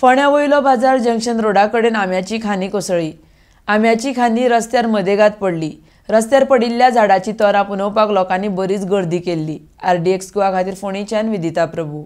फोंड्या वयलो बाजार जंक्शन रोडा कडेन आंब्याची खानी कोसळ्ळी। आंब्याची खानी रस्त्यार मदेगात पडली। रस्त्यार पडिल्ल्या झाडाची तोरां पुंजोवपाक लोकांनी बरीच गर्दी केल्ली। RDX गोवा खातीर फोंडेच्यान विदिता प्रभू।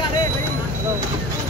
Got it.